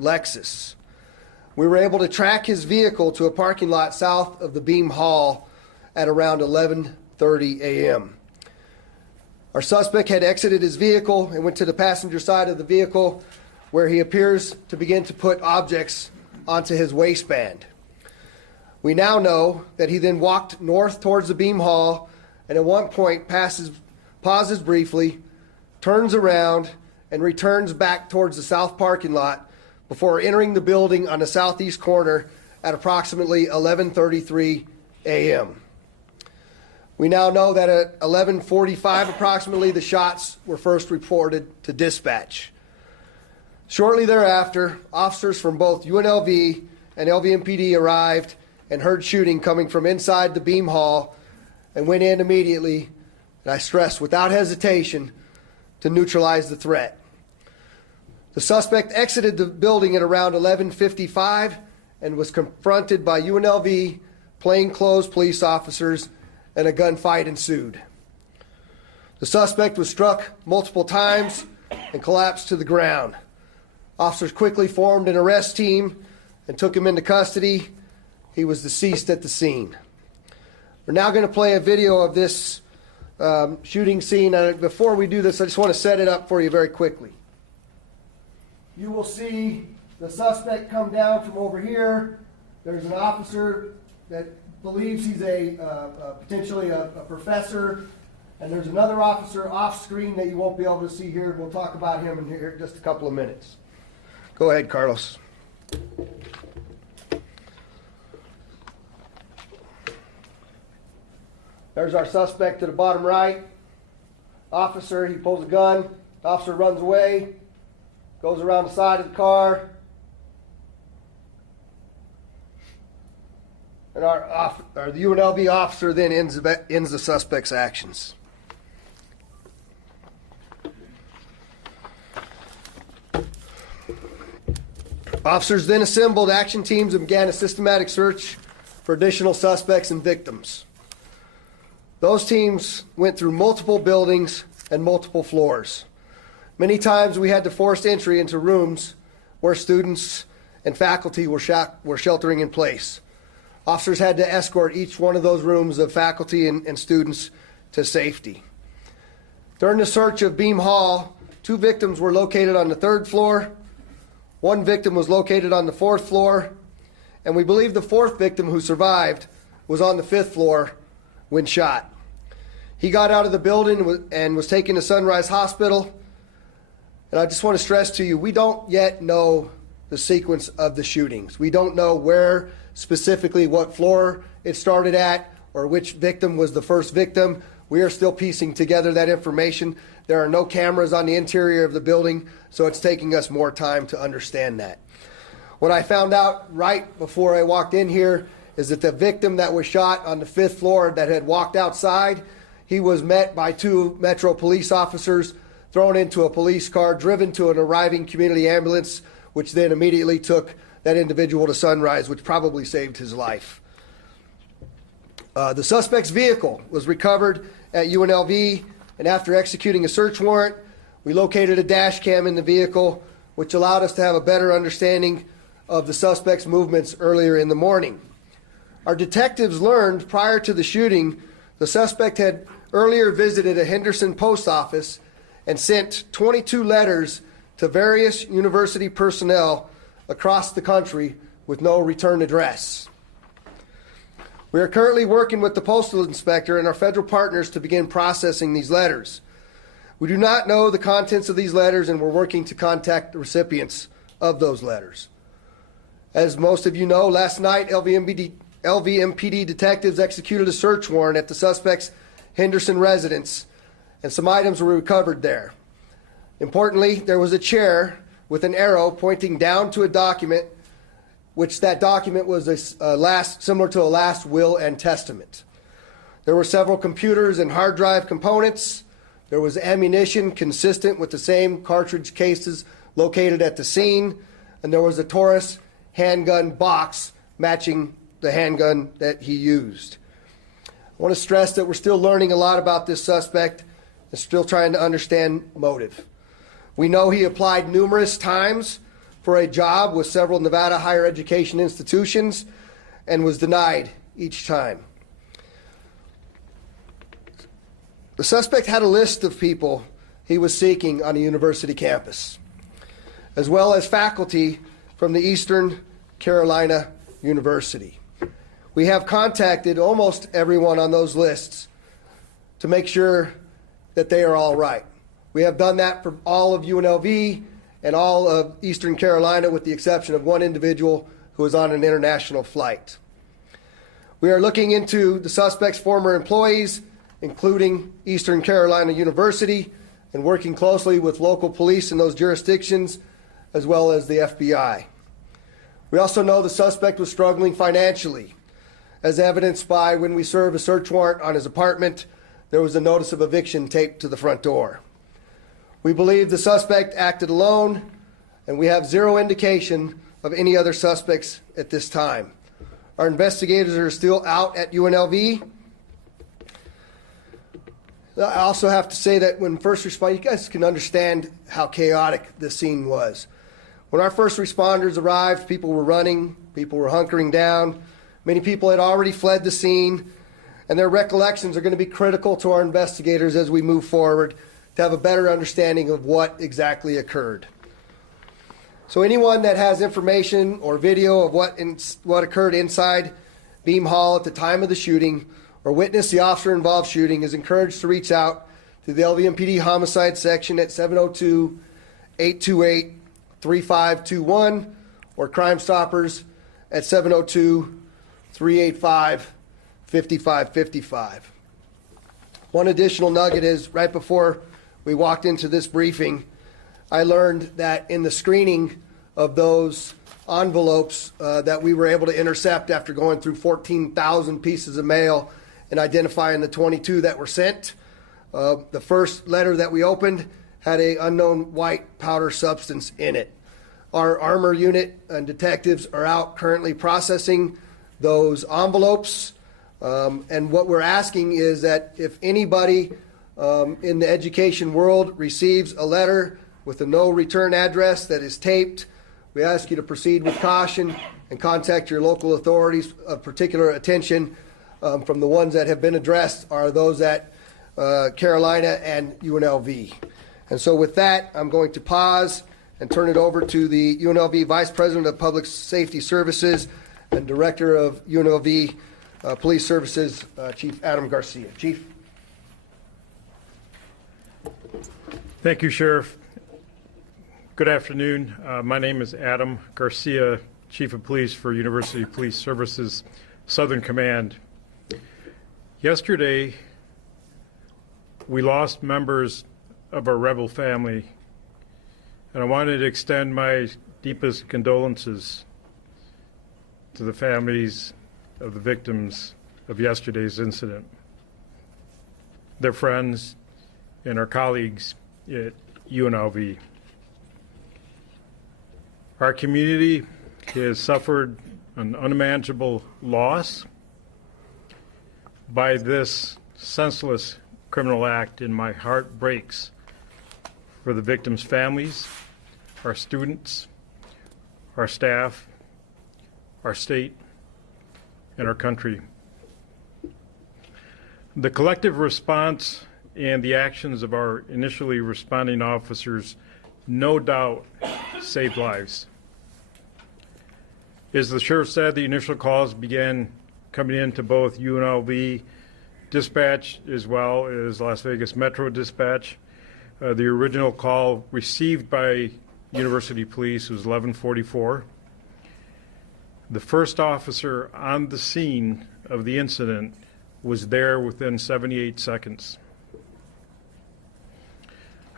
Lexus. We were able to track his vehicle to a parking lot south of the Beam Hall at around 11:30 a.m. Our suspect had exited his vehicle and went to the passenger side of the vehicle, where he appears to begin to put objects onto his waistband. We now know that he then walked north towards the Beam Hall and at one point pauses briefly, turns around, and returns back towards the south parking lot before entering the building on the southeast corner at approximately 11:33 a.m. We now know that at 11:45 approximately, the shots were first reported to dispatch. Shortly thereafter, officers from both UNLV and LVMPD arrived and heard shooting coming from inside the Beam Hall and went in immediately, and I stress without hesitation, to neutralize the threat. The suspect exited the building at around 11:55 and was confronted by UNLV plainclothes police officers, and a gunfight ensued. The suspect was struck multiple times and collapsed to the ground. Officers quickly formed an arrest team and took him into custody. He was deceased at the scene. We're now going to play a video of this shooting scene. Before we do this, I just want to set it up for you very quickly. You will see the suspect come down from over here. There's an officer that believes he's potentially a professor, and there's another officer off screen that you won't be able to see here. We'll talk about him in here in just a couple of minutes. Go ahead, Carlos. There's our suspect to the bottom right. Officer, he pulls a gun. The officer runs away, goes around the side of the car. And the UNLV officer then ends the suspect's actions. Officers then assembled action teams and began a systematic search for additional suspects and victims. Those teams went through multiple buildings and multiple floors. Many times we had to force entry into rooms where students and faculty were sheltering in place. Officers had to escort each one of those rooms of faculty and students to safety. During the search of Beam Hall, 2 victims were located on the 3rd floor. 1 victim was located on the 4th floor, and we believe the 4th victim, who survived, was on the 5th floor when shot. He got out of the building and was taken to Sunrise Hospital. And I just want to stress to you, we don't yet know the sequence of the shootings. We don't know where specifically, what floor it started at, or which victim was the first victim. We are still piecing together that information. There are no cameras on the interior of the building, so it's taking us more time to understand that. What I found out right before I walked in here is that the victim that was shot on the 5th floor that had walked outside, he was met by 2 Metro police officers, thrown into a police car, driven to an arriving community ambulance, which then immediately took that individual to Sunrise, which probably saved his life. The suspect's vehicle was recovered at UNLV, and after executing a search warrant, we located a dash cam in the vehicle, which allowed us to have a better understanding of the suspect's movements earlier in the morning. Our detectives learned prior to the shooting, the suspect had earlier visited a Henderson post office and sent 22 letters to various university personnel across the country with no return address. We are currently working with the postal inspector and our federal partners to begin processing these letters. We do not know the contents of these letters, and we're working to contact the recipients of those letters. As most of you know, last night LVMPD detectives executed a search warrant at the suspect's Henderson residence, and some items were recovered there. Importantly, there was a chair with an arrow pointing down to a document, which that document was similar to a last will and testament. There were several computers and hard drive components. There was ammunition consistent with the same cartridge cases located at the scene, and there was a Taurus handgun box matching the handgun that he used. I want to stress that we're still learning a lot about this suspect and still trying to understand motive. We know he applied numerous times for a job with several Nevada higher education institutions and was denied each time. The suspect had a list of people he was seeking on a university campus, as well as faculty from the Eastern Carolina University. We have contacted almost everyone on those lists to make sure that they are all right. We have done that for all of UNLV and all of Eastern Carolina, with the exception of one individual who was on an international flight. We are looking into the suspect's former employees, including Eastern Carolina University, and working closely with local police in those jurisdictions, as well as the FBI. We also know the suspect was struggling financially, as evidenced by when we served a search warrant on his apartment, there was a notice of eviction taped to the front door. We believe the suspect acted alone, and we have zero indication of any other suspects at this time. Our investigators are still out at UNLV. I also have to say that when first responders, you guys can understand how chaotic this scene was. When our first responders arrived, people were running, people were hunkering down. Many people had already fled the scene, and their recollections are going to be critical to our investigators as we move forward to have a better understanding of what exactly occurred. So anyone that has information or video of what occurred inside Beam Hall at the time of the shooting or witnessed the officer-involved shooting is encouraged to reach out to the LVMPD Homicide Section at 702-828-3521 or Crime Stoppers at 702-385-5555. One additional nugget is right before we walked into this briefing, I learned that in the screening of those envelopes that we were able to intercept after going through 14,000 pieces of mail and identifying the 22 that were sent, the first letter that we opened had an unknown white powder substance in it. Our armor unit and detectives are out currently processing those envelopes, and what we're asking is that if anybody in the education world receives a letter with a no return address that is taped, we ask you to proceed with caution and contact your local authorities. Of particular attention from the ones that have been addressed are those at Carolina and UNLV. And so with that, I'm going to pause and turn it over to the UNLV Vice President of Public Safety Services and Director of UNLV Police Services, Chief Adam Garcia. Chief. Thank you, Sheriff. Good afternoon. My name is Adam Garcia, Chief of Police for University Police Services, Southern Command. Yesterday, we lost members of our rebel family, and I wanted to extend my deepest condolences to the families of the victims of yesterday's incident, their friends, and our colleagues at UNLV. Our community has suffered an unimaginable loss by this senseless criminal act, and my heart breaks for the victims' families, our students, our staff, our state, and our country. The collective response and the actions of our initially responding officers no doubt saved lives. As the sheriff said, the initial calls began coming in to both UNLV dispatch as well as Las Vegas Metro dispatch. The original call received by University Police was 11:44. The first officer on the scene of the incident was there within 78 seconds.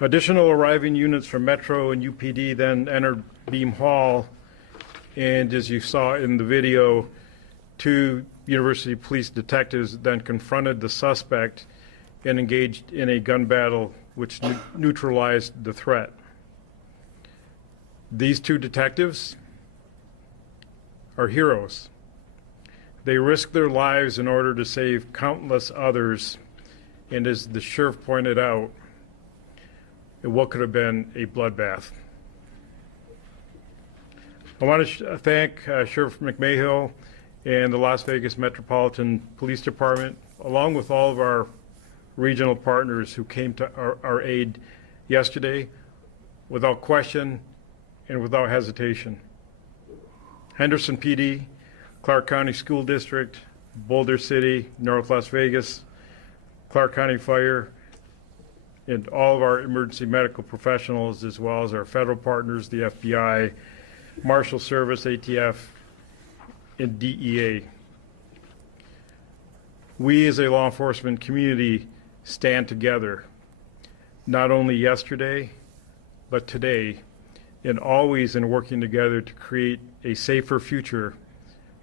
Additional arriving units from Metro and UPD then entered Beam Hall, and as you saw in the video, two University Police detectives then confronted the suspect and engaged in a gun battle which neutralized the threat. These two detectives are heroes. They risked their lives in order to save countless others, and as the sheriff pointed out, in what could have been a bloodbath. I want to thank Sheriff McMahill and the Las Vegas Metropolitan Police Department, along with all of our regional partners who came to our aid yesterday without question and without hesitation. Henderson PD, Clark County School District, Boulder City, North Las Vegas, Clark County Fire, and all of our emergency medical professionals, as well as our federal partners, the FBI, Marshal Service, ATF, and DEA. We as a law enforcement community stand together, not only yesterday, but today, and always in working together to create a safer future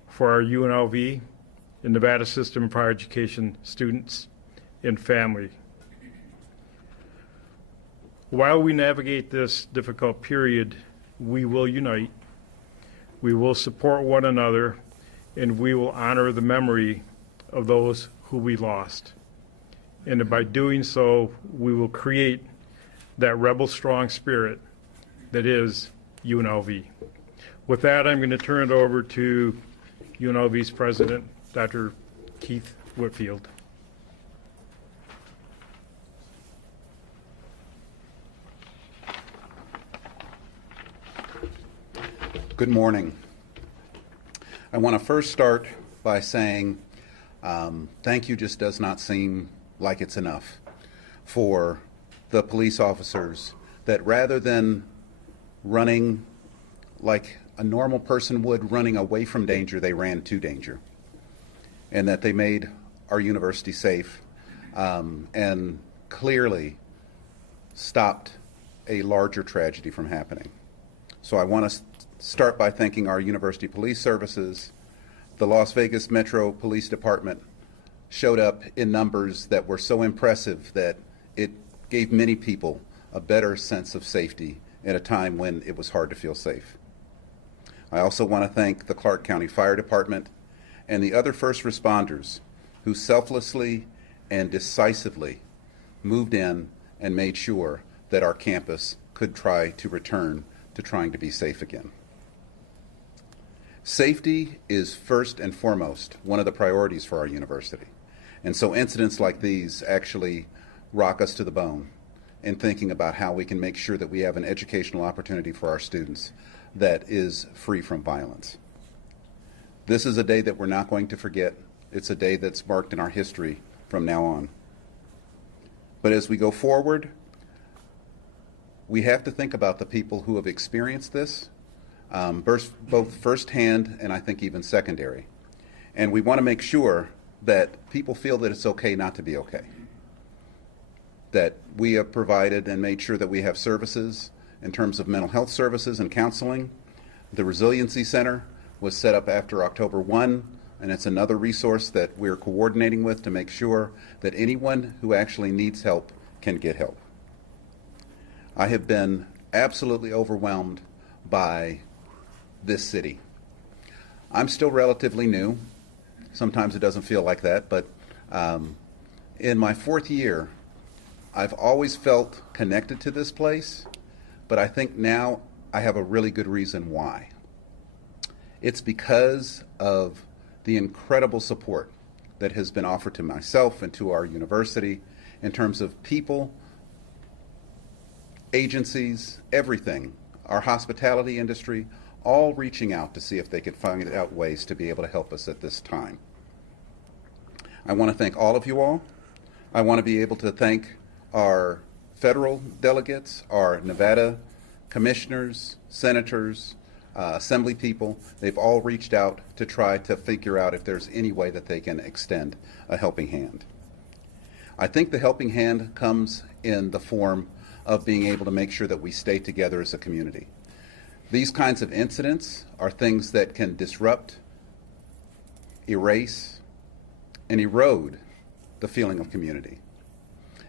for our UNLV and Nevada System of Higher Education students and family. While we navigate this difficult period, we will unite, we will support one another, and we will honor the memory of those who we lost. And by doing so, we will create that rebel strong spirit that is UNLV. With that, I'm going to turn it over to UNLV's president, Dr. Keith Whitfield. Good morning. I want to first start by saying thank you just does not seem like it's enough for the police officers that rather than running like a normal person would, running away from danger, they ran to danger, and that they made our university safe and clearly stopped a larger tragedy from happening. So I want to start by thanking our university police services. The Las Vegas Metro Police Department showed up in numbers that were so impressive that it gave many people a better sense of safety at a time when it was hard to feel safe. I also want to thank the Clark County Fire Department and the other first responders who selflessly and decisively moved in and made sure that our campus could try to return to trying to be safe again. Safety is first and foremost one of the priorities for our university. And so incidents like these actually rock us to the bone in thinking about how we can make sure that we have an educational opportunity for our students that is free from violence. This is a day that we're not going to forget. It's a day that's marked in our history from now on. But as we go forward, we have to think about the people who have experienced this, both firsthand and I think even secondary. And we want to make sure that people feel that it's okay not to be okay. That we have provided and made sure that we have services in terms of mental health services and counseling. The Resiliency Center was set up after October 1, and it's another resource that we're coordinating with to make sure that anyone who actually needs help can get help. I have been absolutely overwhelmed by this city. I'm still relatively new. Sometimes it doesn't feel like that, but in my 4th year, I've always felt connected to this place, but I think now I have a really good reason why. It's because of the incredible support that has been offered to myself and to our university in terms of people, agencies, everything, our hospitality industry, all reaching out to see if they could find out ways to be able to help us at this time. I want to thank all of you all. I want to be able to thank our federal delegates, our Nevada commissioners, senators, assembly people. They've all reached out to try to figure out if there's any way that they can extend a helping hand. I think the helping hand comes in the form of being able to make sure that we stay together as a community. These kinds of incidents are things that can disrupt, erase, and erode the feeling of community.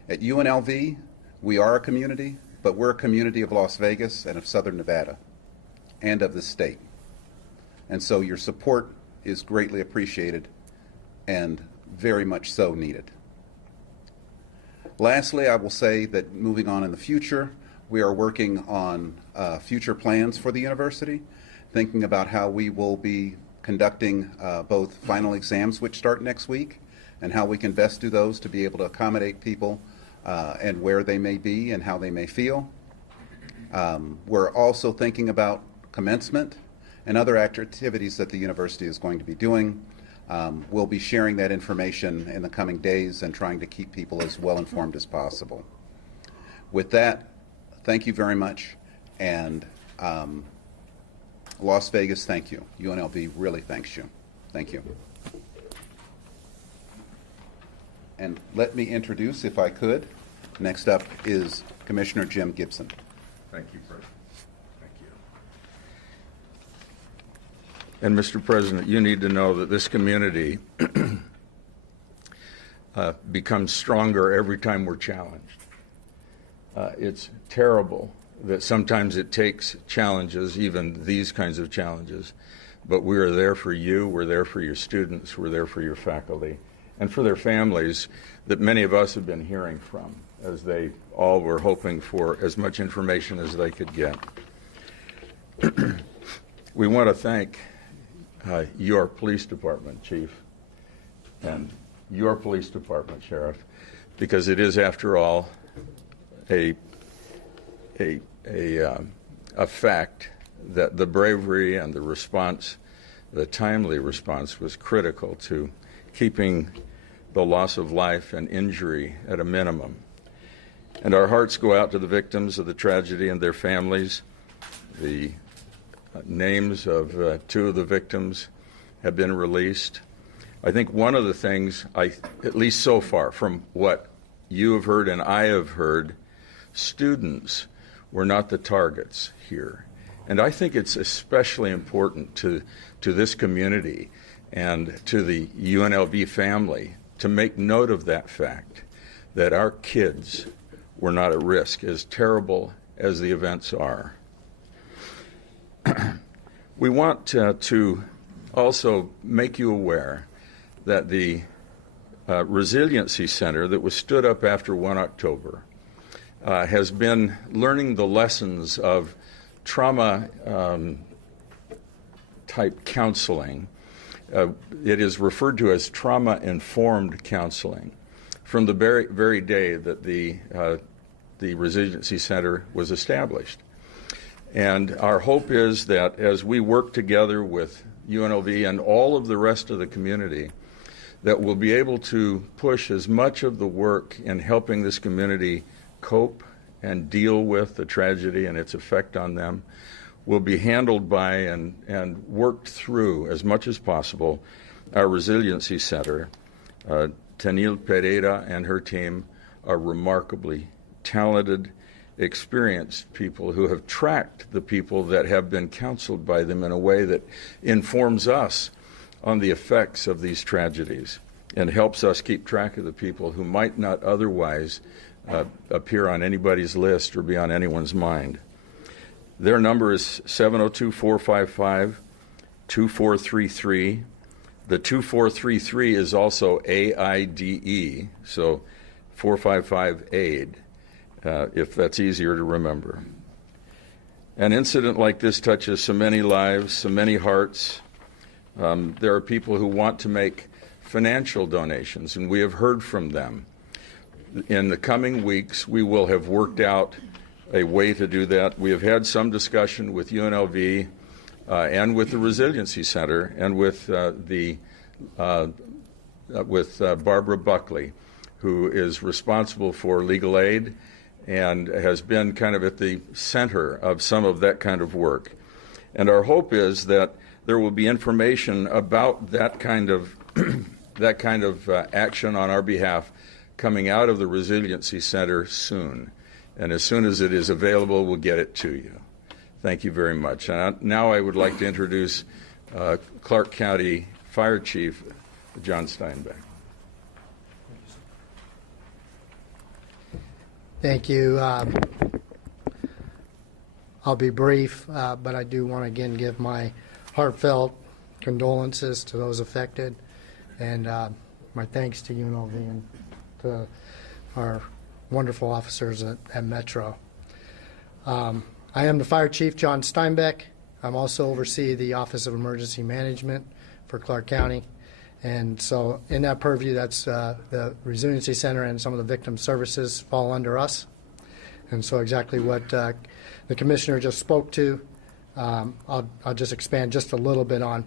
At UNLV, we are a community, but we're a community of Las Vegas and of Southern Nevada and of the state. And so your support is greatly appreciated and very much so needed. Lastly, I will say that moving on in the future, we are working on future plans for the university, thinking about how we will be conducting both final exams, which start next week, and how we can best do those to be able to accommodate people and where they may be and how they may feel. We're also thinking about commencement and other activities that the university is going to be doing. We'll be sharing that information in the coming days and trying to keep people as well informed as possible. With that, thank you very much, and Las Vegas, thank you. UNLV really thanks you. Thank you. And let me introduce, if I could, next up is Commissioner Jim Gibson. Thank you, President. Thank you. And Mr. President, you need to know that this community becomes stronger every time we're challenged. It's terrible that sometimes it takes challenges, even these kinds of challenges, but we are there for you, we're there for your students, we're there for your faculty, and for their families that many of us have been hearing from, as they all were hoping for as much information as they could get. We want to thank your police department, Chief, and your police department, Sheriff, because it is, after all, a fact that the bravery and the response, the timely response, was critical to keeping the loss of life and injury at a minimum. And our hearts go out to the victims of the tragedy and their families. The names of two of the victims have been released. I think one of the things, at least so far, from what you have heard and I have heard, students were not the targets here. And I think it's especially important to this community and to the UNLV family to make note of that fact, that our kids were not at risk, as terrible as the events are. We want to also make you aware that the Resiliency Center that was stood up after 1 October has been learning the lessons of trauma type counseling. It is referred to as trauma-informed counseling from the very day that the Resiliency Center was established. And our hope is that as we work together with UNLV and all of the rest of the community, that we'll be able to push as much of the work in helping this community cope and deal with the tragedy and its effect on them will be handled by and worked through as much as possible our Resiliency Center. Tanil Pereira and her team are remarkably talented, experienced people who have tracked the people that have been counseled by them in a way that informs us on the effects of these tragedies and helps us keep track of the people who might not otherwise appear on anybody's list or be on anyone's mind. Their number is 702-455-2433. The 2433 is also AIDE, so 455-AID, if that's easier to remember. An incident like this touches so many lives, so many hearts. There are people who want to make financial donations, and we have heard from them. In the coming weeks, we will have worked out a way to do that. We have had some discussion with UNLV and with the Resiliency Center and with Barbara Buckley, who is responsible for legal aid and has been kind of at the center of some of that kind of work. And our hope is that there will be information about that kind of action on our behalf coming out of the Resiliency Center soon. And as soon as it is available, we'll get it to you. Thank you very much. Now I would like to introduce Clark County Fire Chief John Steinbeck. Thank you. I'll be brief, but I do want to again give my heartfelt condolences to those affected, and my thanks to UNLV and to our wonderful officers at Metro. I am the Fire Chief, John Steinbeck, I'm also oversee the Office of Emergency Management for Clark County. And so in that purview, that's the Resiliency Center and some of the victim services fall under us. And so exactly what the commissioner just spoke to, I'll just expand just a little bit on.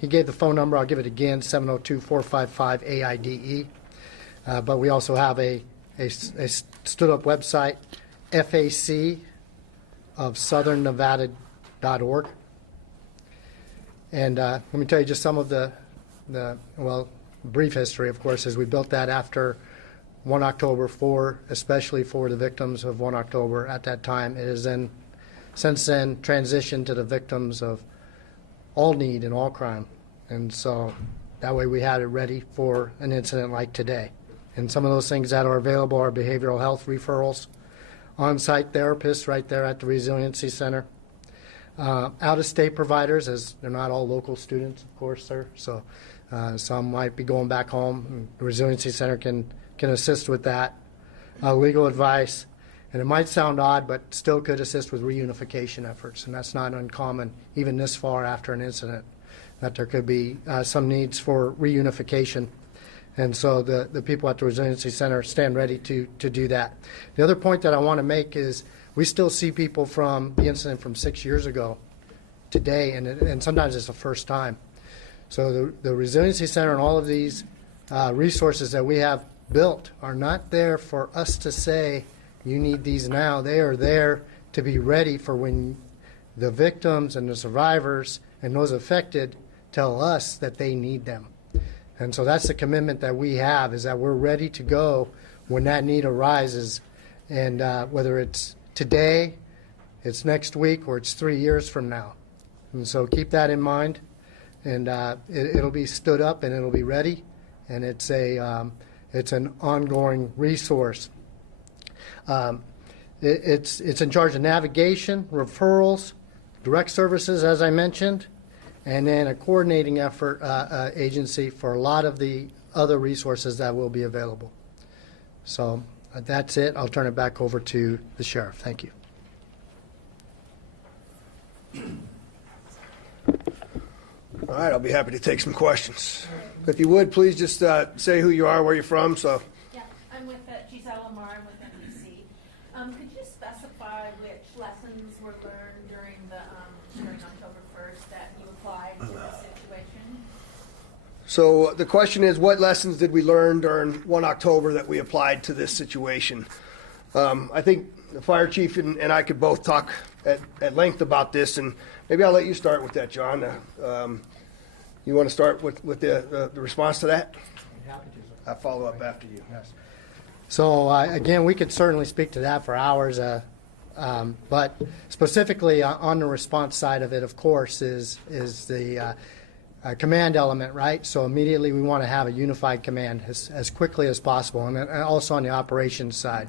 He gave the phone number. I'll give it again, 702-455-AIDE. But we also have a stood-up website, FAC of southernnevada.org. And let me tell you just some of the brief history, of course, is we built that after 1 October especially for the victims of 1 October at that time. It has then, since then, transitioned to the victims of all need and all crime. And so that way we had it ready for an incident like today. And some of those things that are available are behavioral health referrals, on-site therapists right there at the Resiliency Center, out-of-state providers, as they're not all local students, of course, sir. So some might be going back home. The Resiliency Center can assist with that. Legal advice, and it might sound odd, but still could assist with reunification efforts, and that's not uncommon, even this far after an incident, that there could be some needs for reunification. And so the people at the Resiliency Center stand ready to do that. The other point that I want to make is we still see people from the incident from 6 years ago today, and sometimes it's the first time. So the Resiliency Center and all of these resources that we have built are not there for us to say, you need these now. They are there to be ready for when the victims and the survivors and those affected tell us that they need them. And so that's the commitment that we have, is that we're ready to go when that need arises. And whether it's today, it's next week, or it's 3 years from now. And so keep that in mind. And it'll be stood up and it'll be ready. And it's an ongoing resource. It's in charge of navigation, referrals, direct services, as I mentioned, and then a coordinating effort agency for a lot of the other resources that will be available. So that's it. I'll turn it back over to the sheriff. Thank you. All right, I'll be happy to take some questions. If you would, please just say who you are, where you're from. So. Yeah, I'm with Giselle Lamar. I'm with NBC. Could you specify which lessons were learned during October 1st that you applied to this situation? So the question is, what lessons did we learn during 1 October that we applied to this situation? I think the fire chief and I could both talk at length about this, and maybe I'll let you start with that, John. You want to start with the response to that? I'm happy to, sir. I'll follow up after you. Yes. So again, we could certainly speak to that for hours, but specifically on the response side of it, of course, is the command element, right? So immediately we want to have a unified command as quickly as possible, and also on the operations side.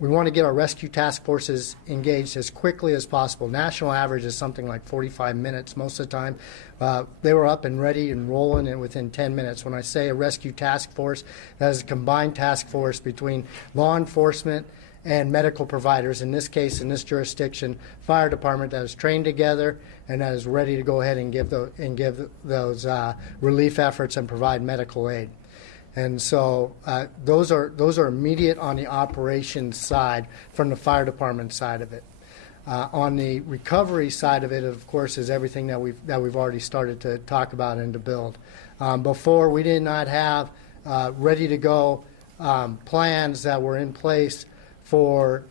We want to get our rescue task forces engaged as quickly as possible. National average is something like 45 minutes most of the time. They were up and ready and rolling and within 10 minutes. When I say a rescue task force, that is a combined task force between law enforcement and medical providers. In this case, in this jurisdiction, fire department that is trained together and that is ready to go ahead and give those relief efforts and provide medical aid. And so those are immediate on the operations side from the fire department side of it. On the recovery side of it, of course, is everything that we've already started to talk about and to build. Before, we did not have ready to go plans that were in place for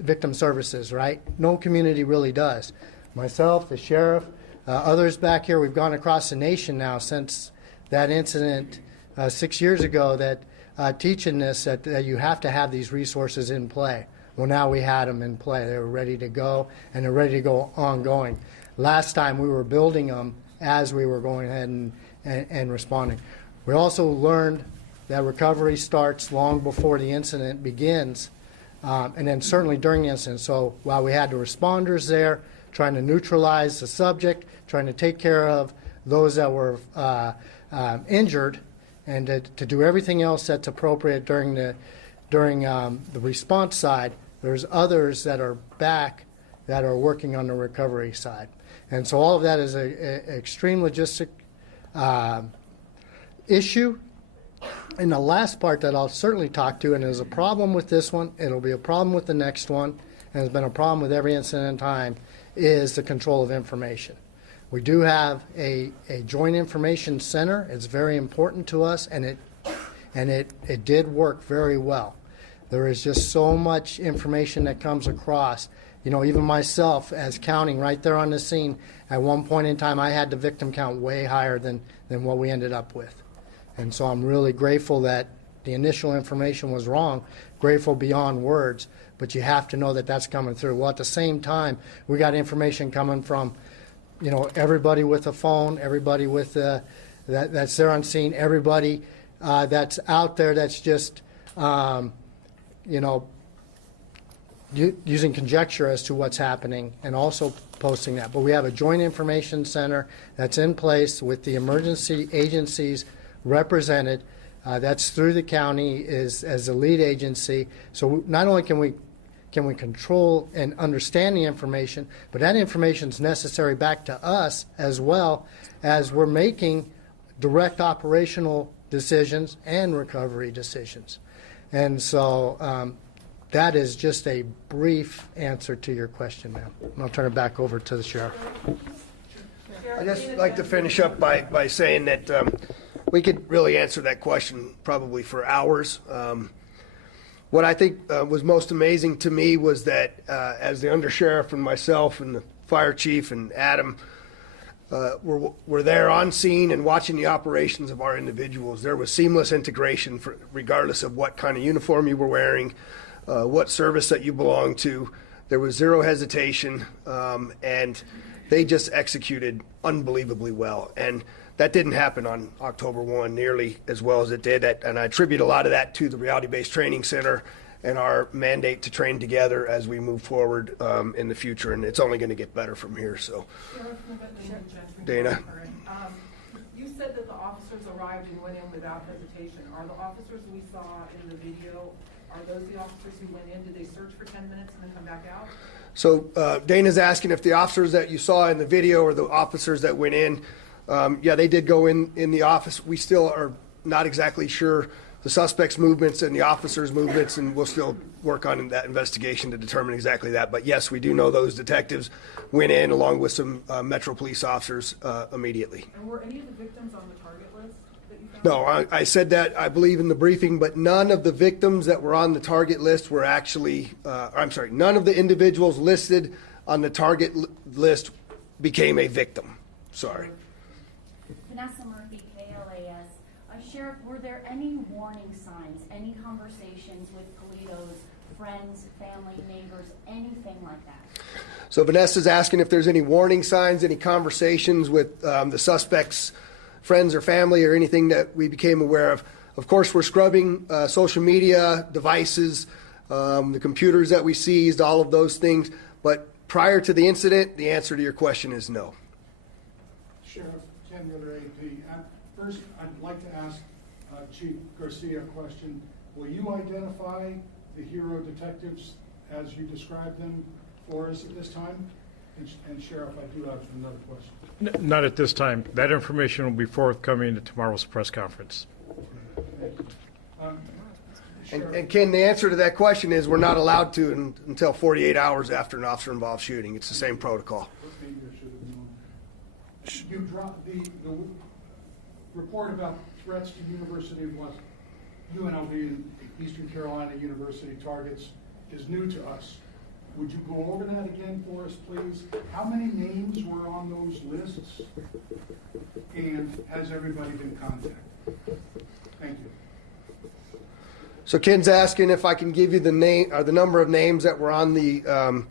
victim services, right? No community really does. Myself, the sheriff, others back here, we've gone across the nation now since that incident 6 years ago that teaching this that you have to have these resources in play. Well, now we had them in play. They were ready to go, and they're ready to go ongoing. Last time we were building them as we were going ahead and responding. We also learned that recovery starts long before the incident begins, and then certainly during the incident. So while we had the responders there trying to neutralize the subject, trying to take care of those that were injured, and to do everything else that's appropriate during the response side, there's others that are back that are working on the recovery side. And so all of that is a extreme logistic issue. And the last part that I'll certainly talk to, and there's a problem with this one, it'll be a problem with the next one, and it's been a problem with every incident in time, is the control of information. We do have a joint information center. It's very important to us, and it did work very well. There is just so much information that comes across. You know, even myself, as counting right there on the scene, at one point in time, I had the victim count way higher than what we ended up with. And so I'm really grateful that the initial information was wrong, grateful beyond words, but you have to know that that's coming through. Well, at the same time, we got information coming from, you know, everybody with a phone, everybody with that's there on scene, everybody that's out there that's just, you know, using conjecture as to what's happening and also posting that. But we have a joint information center that's in place with the emergency agencies represented. That's through the county as the lead agency. So not only can we control and understand the information, but that information is necessary back to us as well as we're making direct operational decisions and recovery decisions. And so that is just a brief answer to your question, ma'am. And I'll turn it back over to the sheriff. I'd just like to finish up by saying that we could really answer that question probably for hours. What I think was most amazing to me was that as the undersheriff and myself and the fire chief and Adam were there on scene and watching the operations of our individuals, there was seamless integration regardless of what kind of uniform you were wearing, what service that you belonged to. There was zero hesitation, and they just executed unbelievably well. And that didn't happen on October 1 nearly as well as it did. And I attribute a lot of that to the Reality-Based Training Center and our mandate to train together as we move forward in the future. And it's only going to get better from here. So, Dana. You said that the officers arrived and went in without hesitation. Are the officers we saw in the video, are those the officers who went in? Did they search for 10 minutes and then come back out? So Dana's asking if the officers that you saw in the video are the officers that went in. Yeah, they did go in the office. We still are not exactly sure the suspect's movements and the officer's movements, and we'll still work on that investigation to determine exactly that. But yes, we do know those detectives went in along with some Metro police officers immediately. And were any of the victims on the target list that you found? No, I said that, I believe, in the briefing, but none of the victims that were on the target list were actually, none of the individuals listed on the target list became a victim. Sorry. Vanessa Murphy, KLAS. Sheriff, were there any warning signs, any conversations with Polito's friends, family, neighbors, anything like that? So Vanessa's asking if there's any warning signs, any conversations with the suspect's friends or family or anything that we became aware of. Of course, we're scrubbing social media devices, the computers that we seized, all of those things. But prior to the incident, the answer to your question is no. Sheriff Ken Ritter, AP. First, I'd like to ask Chief Garcia a question. Will you identify the hero detectives as you describe them for us at this time? And Sheriff, I do have another question. Not at this time. That information will be forthcoming at tomorrow's press conference. And Ken, the answer to that question is we're not allowed to until 48 hours after an officer-involved shooting. It's the same protocol. Maybe I should have known. You dropped the report about threats to University of UNLV and Eastern Carolina University targets is new to us. Would you go over that again for us, please? How many names were on those lists? And has everybody been contacted? Thank you. So Ken's asking if I can give you the name or the number of names that were on the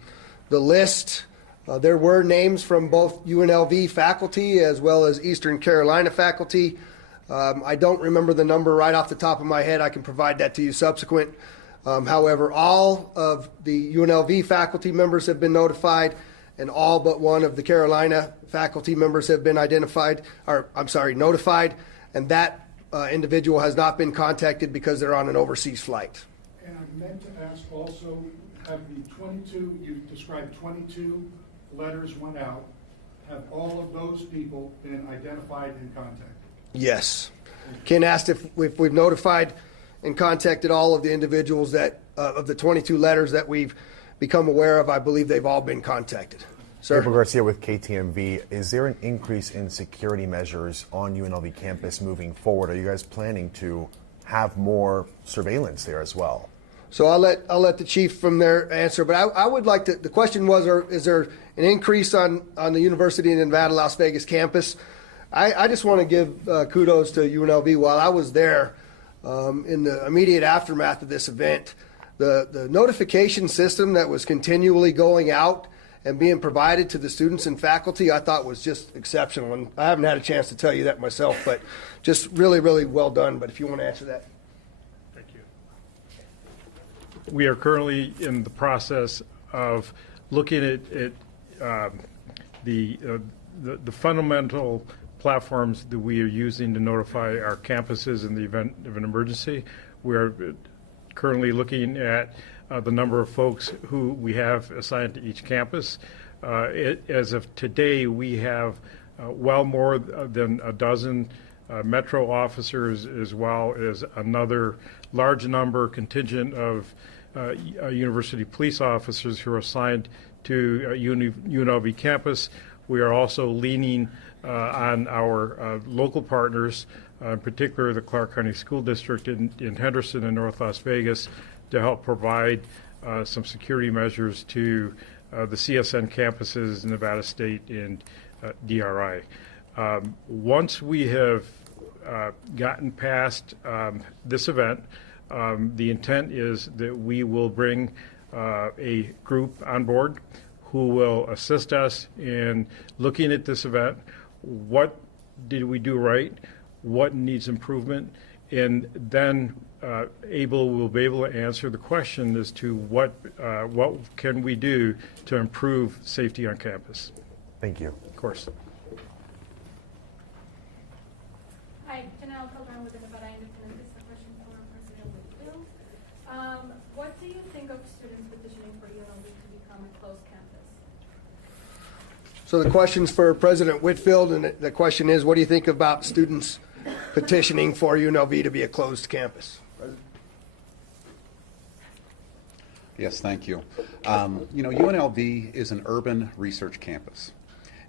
list. There were names from both UNLV faculty as well as Eastern Carolina faculty. I don't remember the number right off the top of my head. I can provide that to you subsequent. However, all of the UNLV faculty members have been notified, and all but one of the Carolina faculty members have been notified, and that individual has not been contacted because they're on an overseas flight. And I meant to ask also, have the 22, you've described 22 letters went out. Have all of those people been identified and contacted? Yes. Ken asked if we've notified and contacted all of the individuals that, of the 22 letters that we've become aware of. I believe they've all been contacted. Sir? April Garcia with KTMV. Is there an increase in security measures on UNLV campus moving forward? Are you guys planning to have more surveillance there as well? So I'll let the chief from there answer, but I would like to, the question was, is there an increase on the University of Nevada, Las Vegas campus? I just want to give kudos to UNLV. While I was there in the immediate aftermath of this event, the notification system that was continually going out and being provided to the students and faculty, I thought was just exceptional. And I haven't had a chance to tell you that myself, but just really, really well done. But if you want to answer that. Thank you. We are currently in the process of looking at the fundamental platforms that we are using to notify our campuses in the event of an emergency. We are currently looking at the number of folks who we have assigned to each campus. As of today, we have well more than a dozen Metro officers, as well as another large number contingent of university police officers who are assigned to UNLV campus. We are also leaning on our local partners, in particular the Clark County School District in Henderson and North Las Vegas, to help provide some security measures to the CSN campuses in Nevada State and DRI. Once we have gotten past this event, the intent is that we will bring a group on board who will assist us in looking at this event. What did we do right? What needs improvement? And then will be able to answer the question as to what can we do to improve safety on campus. Thank you. Of course. Hi, Janelle Calderon with the Nevada Independent. This is a question for President Whitfield. What do you think of students petitioning for UNLV to become a closed campus? So the question's for President Whitfield, and the question is, what do you think about students petitioning for UNLV to be a closed campus? Yes, thank you. UNLV is an urban research campus.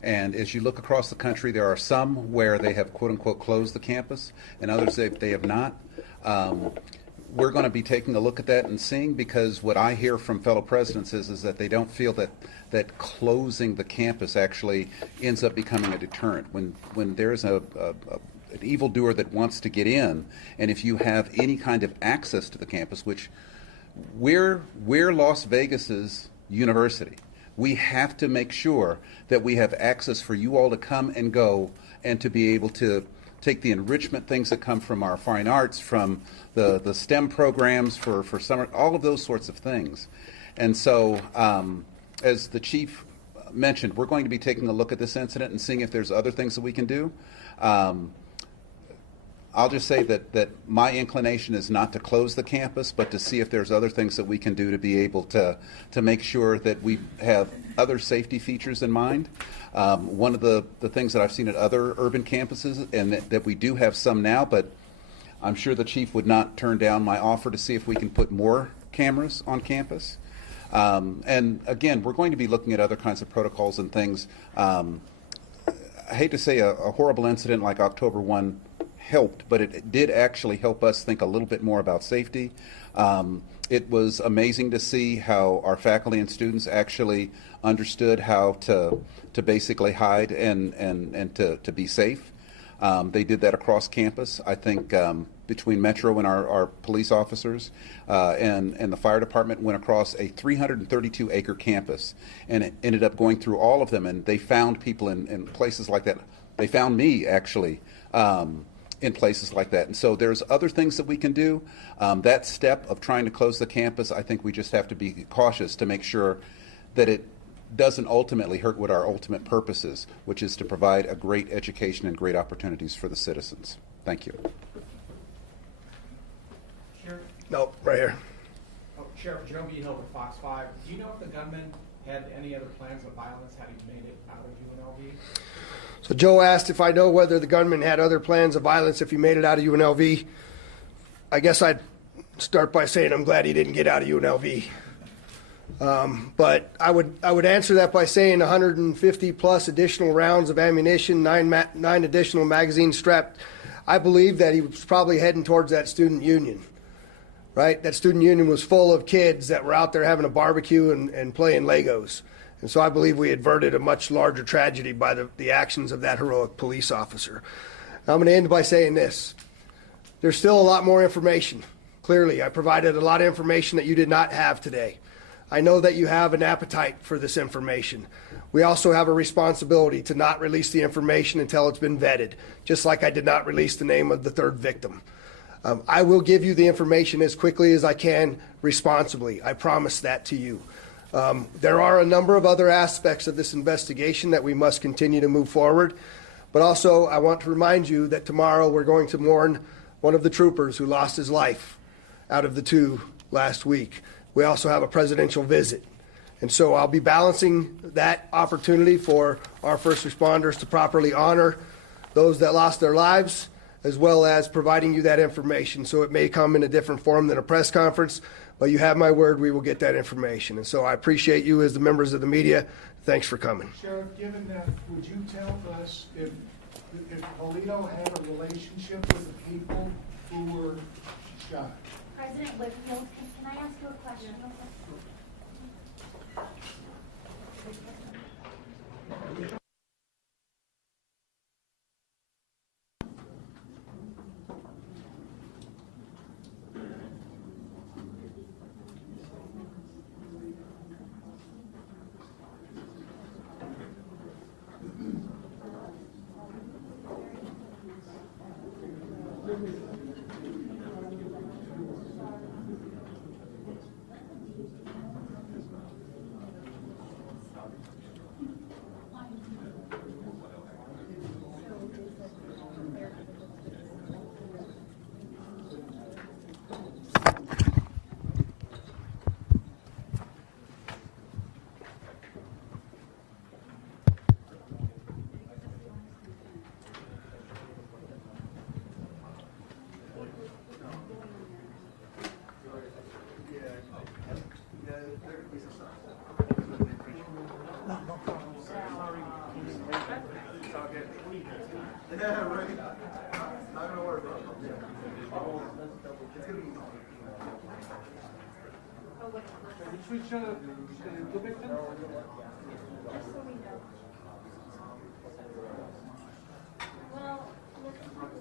And as you look across the country, there are some where they have, quote unquote, closed the campus, and others they have not. We're going to be taking a look at that and seeing, because what I hear from fellow presidents is that they don't feel that closing the campus actually ends up becoming a deterrent. When there's an evildoer that wants to get in, and if you have any kind of access to the campus, which we're Las Vegas's university, we have to make sure that we have access for you all to come and go, and to be able to take the enrichment things that come from our fine arts, from the STEM programs for summer, all of those sorts of things. And so, as the chief mentioned, we're going to be taking a look at this incident and seeing if there's other things that we can do. I'll just say that my inclination is not to close the campus, but to see if there's other things that we can do to be able to make sure that we have other safety features in mind. One of the things that I've seen at other urban campuses, and that we do have some now, but I'm sure the chief would not turn down my offer to see if we can put more cameras on campus. And again, we're going to be looking at other kinds of protocols and things. I hate to say a horrible incident like October 1 helped, but it did actually help us think a little bit more about safety. It was amazing to see how our faculty and students actually understood how to basically hide and to be safe. They did that across campus. I think between Metro and our police officers and the fire department went across a 332-acre campus, and it ended up going through all of them, and they found people in places like that. They found me, actually, in places like that. And so there's other things that we can do. That step of trying to close the campus, I think we just have to be cautious to make sure that it doesn't ultimately hurt what our ultimate purpose is, which is to provide a great education and great opportunities for the citizens. Thank you. Sheriff? No, right here. Oh, Sheriff Genevieve Hill with Fox 5. Do you know if the gunman had any other plans of violence had he made it out of UNLV? So Joe asked if I know whether the gunman had other plans of violence if he made it out of UNLV. I guess I'd start by saying I'm glad he didn't get out of UNLV. But I would answer that by saying 150 plus additional rounds of ammunition, nine additional magazines strapped. I believe that he was probably heading towards that student union, right? That student union was full of kids that were out there having a barbecue and playing Legos. And so I believe we averted a much larger tragedy by the actions of that heroic police officer. I'm going to end by saying this. There's still a lot more information. Clearly, I provided a lot of information that you did not have today. I know that you have an appetite for this information. We also have a responsibility to not release the information until it's been vetted, just like I did not release the name of the third victim. I will give you the information as quickly as I can, responsibly. I promise that to you. There are a number of other aspects of this investigation that we must continue to move forward. But also, I want to remind you that tomorrow we're going to mourn one of the troopers who lost his life out of the two last week. We also have a presidential visit. And so I'll be balancing that opportunity for our first responders to properly honor those that lost their lives, as well as providing you that information. So it may come in a different form than a press conference, but you have my word, we will get that information. And so I appreciate you as the members of the media. Thanks for coming. Sheriff, given that, would you tell us if Polito had a relationship with the people who were shot? President Whitfield, can I ask you a question? Switch the victim? Well, let's pick one.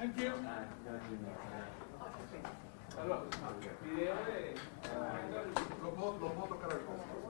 Thank you. Lo puedo tocar al